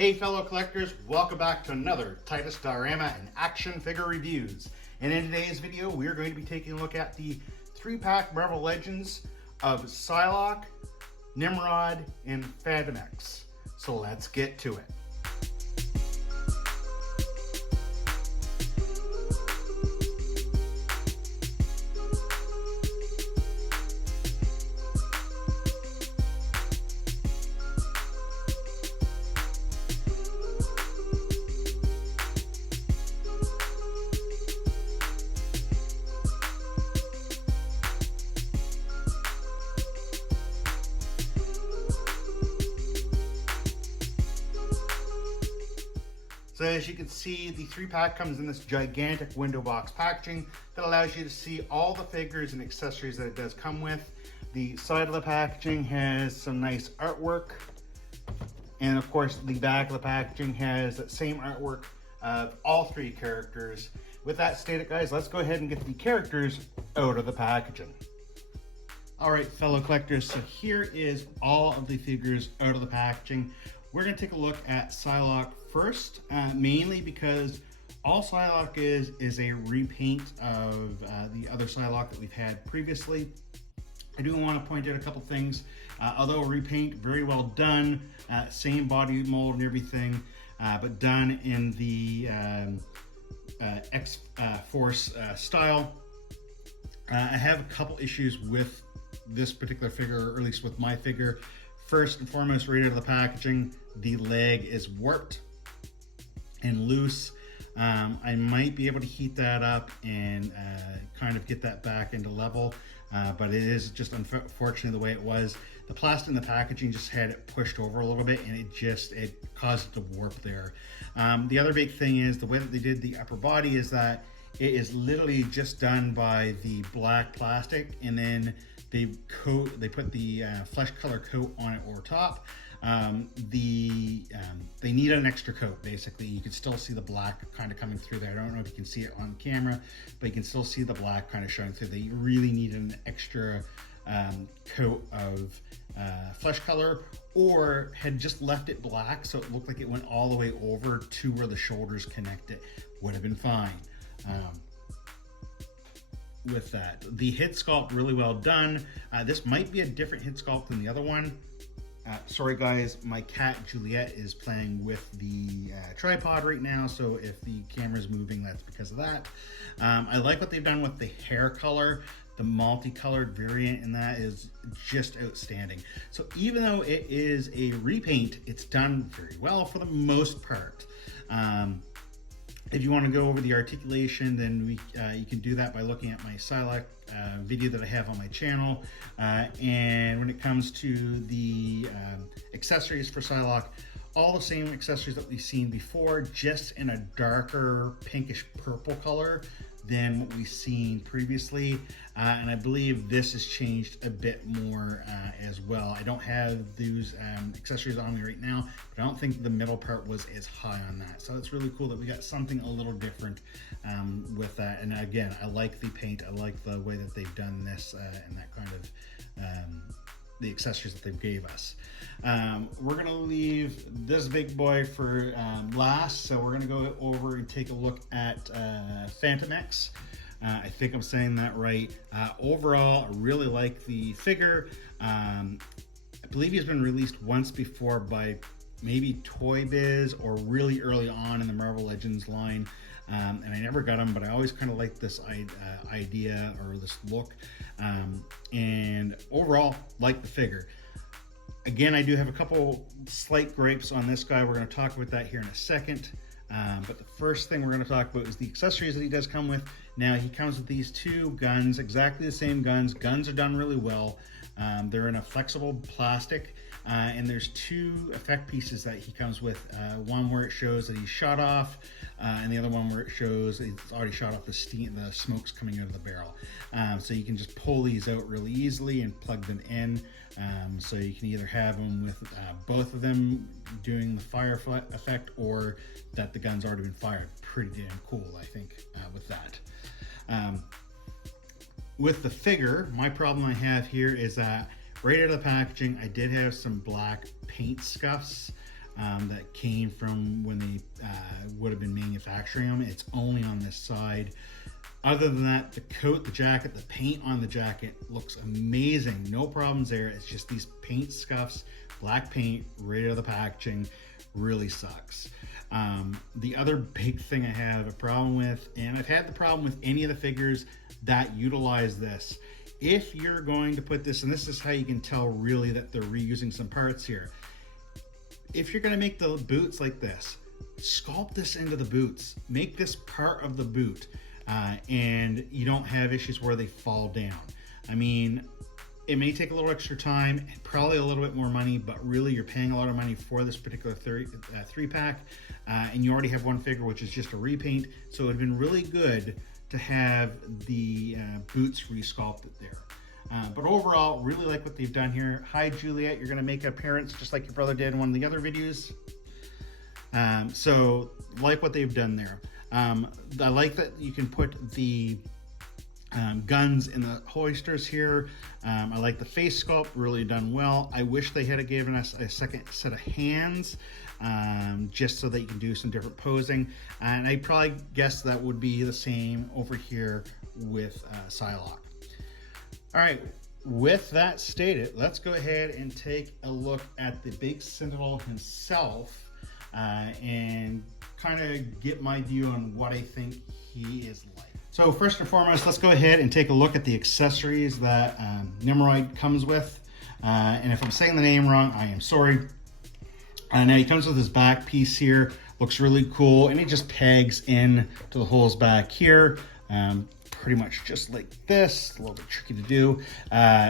Hey fellow collectors, welcome back to another Titus Diorama and Action Figure Reviews. And in today's video, we're going to be taking a look at the 3-pack Marvel Legends of Psylocke, Nimrod, and Fantomex. So let's get to it. So as you can see, the 3-pack comes in this gigantic window box packaging that allows you to see all the figures and accessories that it does come with. The side of the packaging has some nice artwork. And of course, the back of the packaging has that same artwork of all 3 characters. With that stated, guys, let's go ahead and get the characters out of the packaging. All right, fellow collectors, so here is all of the figures out of the packaging. We're going to take a look at Psylocke first, mainly because all Psylocke is a repaint of the other Psylocke that we've had previously. I do want to point out a couple things. Although a repaint, very well done, same body mold and everything, but done in the X-Force style. I have a couple issues with this particular figure, or at least with my figure. First and foremost, right out of the packaging, the leg is warped and loose. I might be able to heat that up and kind of get that back into level, but it is just unfortunately the way it was. The plastic in the packaging just had it pushed over a little bit, and it caused it to warp there. The other big thing is the way that they did the upper body is that it is literally just done by the black plastic, and then they put the flesh color coat on it over top. They need an extra coat, basically. You can still see the black kind of coming through there. I don't know if you can see it on camera, but you can still see the black kind of showing through. They really need an extra coat of flesh color, or had just left it black so it looked like it went all the way over to where the shoulders connected. Would have been fine. With that, the head sculpt really well done. This might be a different head sculpt than the other one. Sorry guys, my cat Juliet is playing with the tripod right now, so if the camera's moving, that's because of that. I like what they've done with the hair color. The multicolored variant in that is just outstanding. So even though it is a repaint, it's done very well for the most part. If you want to go over the articulation, then you can do that by looking at my Psylocke video that I have on my channel. And when it comes to the accessories for Psylocke, all the same accessories that we've seen before, just in a darker pinkish purple color than what we've seen previously. And I believe this has changed a bit more as well. I don't have those accessories on me right now, but I don't think the middle part was as high on that. So it's really cool that we got something a little different with that. And again, I like the paint. I like the way that they've done this and that kind of the accessories that they gave us. We're gonna leave this big boy for last, so we're gonna go over and take a look at Fantomex. I think I'm saying that right. Overall, I really like the figure. I believe he's been released once before by maybe Toy Biz or really early on in the Marvel Legends line. And I never got him, but I always kind of like this idea or this look. And overall, like the figure. Again, I do have a couple slight gripes on this guy. We're going to talk about that here in a second. But the first thing we're going to talk about is the accessories that he does come with. Now, he comes with these 2 guns, exactly the same guns. Guns are done really well. They're in a flexible plastic. And there's 2 effect pieces that he comes with. One where it shows that he's shot off, and the other one where it shows he's already shot off the steam, the smoke's coming out of the barrel. So you can just pull these out really easily and plug them in. So you can either have them with both of them doing the fire effect, or that the gun's already been fired. Pretty damn cool, I think, with that. With the figure, my problem I have here is that right out of the packaging, I did have some black paint scuffs that came from when they would have been manufacturing them. It's only on this side. Other than that, the coat, the jacket, the paint on the jacket looks amazing. No problems there. It's just these paint scuffs, black paint right out of the packaging, really sucks. The other big thing I have a problem with, and I've had the problem with any of the figures that utilize this, if you're going to put this, and this is how you can tell really that they're reusing some parts here. If you're going to make the boots like this, sculpt this into the boots. Make this part of the boot. And you don't have issues where they fall down. I mean, it may take a little extra time, probably a little bit more money, but really you're paying a lot of money for this particular three pack, and you already have one figure, which is just a repaint. So it would have been really good to have the boots resculpted there. But overall, really like what they've done here. Hi, Juliet, you're gonna make an appearance just like your brother did in one of the other videos. So like what they've done there. I like that you can put the guns in the hoisters here. I like the face sculpt, really done well. I wish they had given us a second set of hands, just so that you can do some different posing. And I probably guess that would be the same over here with Psylocke. All right, with that stated, let's go ahead and take a look at the big Sentinel himself, and kind of get my view on what I think he is like. So first and foremost, let's go ahead and take a look at the accessories that Nimrod comes with. And if I'm saying the name wrong, I am sorry. Now he comes with his back piece here, looks really cool, and he just pegs in to the holes back here. Pretty much just like this, a little bit tricky to do.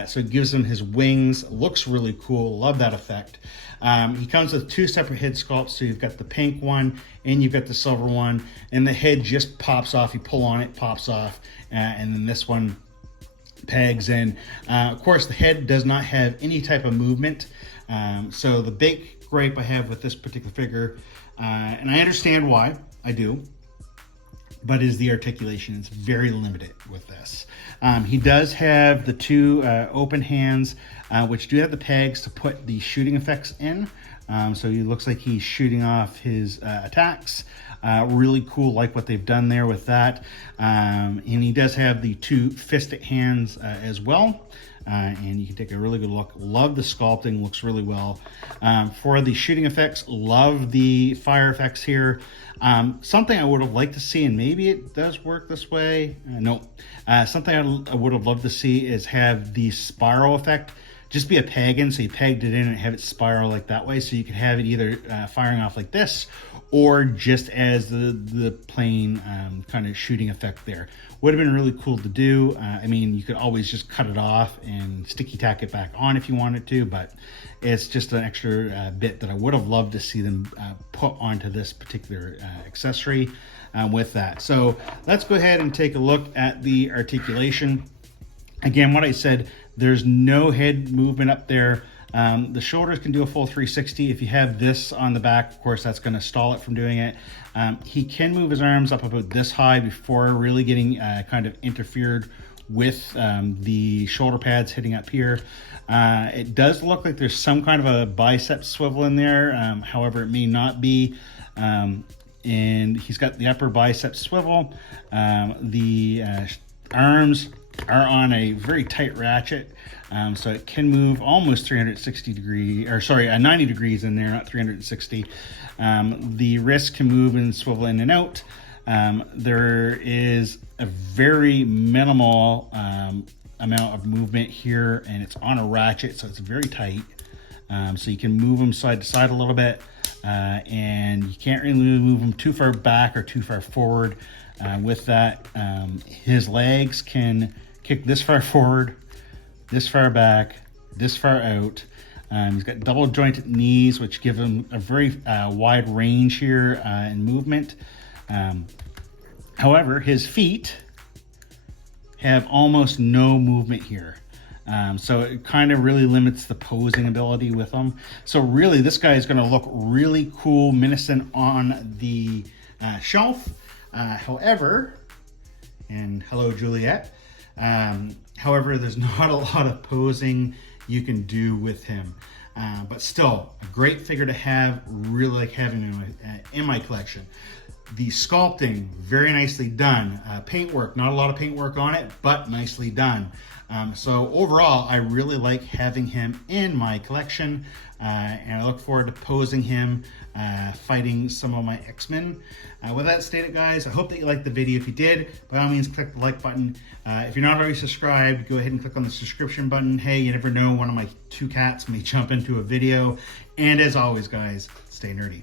So it gives him his wings, looks really cool, love that effect. He comes with two separate head sculpts, so you've got the pink one and you've got the silver one, and the head just pops off. You pull on it, pops off, and then this one pegs in. Of course, the head does not have any type of movement, so the big gripe I have with this particular figure, and I understand why, I do, but is the articulation. It's very limited with this. He does have the two open hands, which do have the pegs to put the shooting effects in. So he looks like he's shooting off his attacks. Really cool, like what they've done there with that. And he does have the two fisted hands as well. And you can take a really good look. Love the sculpting, looks really well. For the shooting effects, love the fire effects here. Something I would have liked to see, and maybe it does work this way. No, something I would have loved to see is have the spiral effect just be a peg in, so you pegged it in and have it spiral like that way, so you could have it either firing off like this or just as the plain kind of shooting effect there. Would have been really cool to do. I mean, you could always just cut it off and sticky tack it back on if you wanted to, but it's just an extra bit that I would have loved to see them put onto this particular accessory with that. So let's go ahead and take a look at the articulation. Again, what I said, there's no head movement up there. The shoulders can do a full 360. If you have this on the back, of course, that's going to stall it from doing it. He can move his arms up about this high before really getting kind of interfered with the shoulder pads hitting up here. It does look like there's some kind of a bicep swivel in there. However, it may not be. And he's got the upper bicep swivel. The arms are on a very tight ratchet, so it can move almost 360 degrees, or sorry, 90 degrees in there, not 360. The wrist can move and swivel in and out. There is a very minimal amount of movement here, and it's on a ratchet, so it's very tight. So you can move them side to side a little bit, and you can't really move them too far back or too far forward. With that, his legs can kick this far forward, this far back, this far out. He's got double jointed knees, which give him a very wide range here in movement. However, his feet have almost no movement here. So it kind of really limits the posing ability with them. So really, this guy is going to look really cool, menacing on the shelf. However, and hello Juliet, however, there's not a lot of posing you can do with him. but still a great figure to have. Really like having him in my collection. The sculpting, very nicely done. Paintwork, not a lot of paintwork on it, but nicely done. So overall, I really like having him in my collection, and I look forward to posing him, fighting some of my X-Men. With that stated, guys, I hope that you liked the video. If you did, by all means, click the like button. If you're not already subscribed, go ahead and click on the subscription button. Hey, you never know, one of my two cats may jump into a video. And as always, guys, stay nerdy.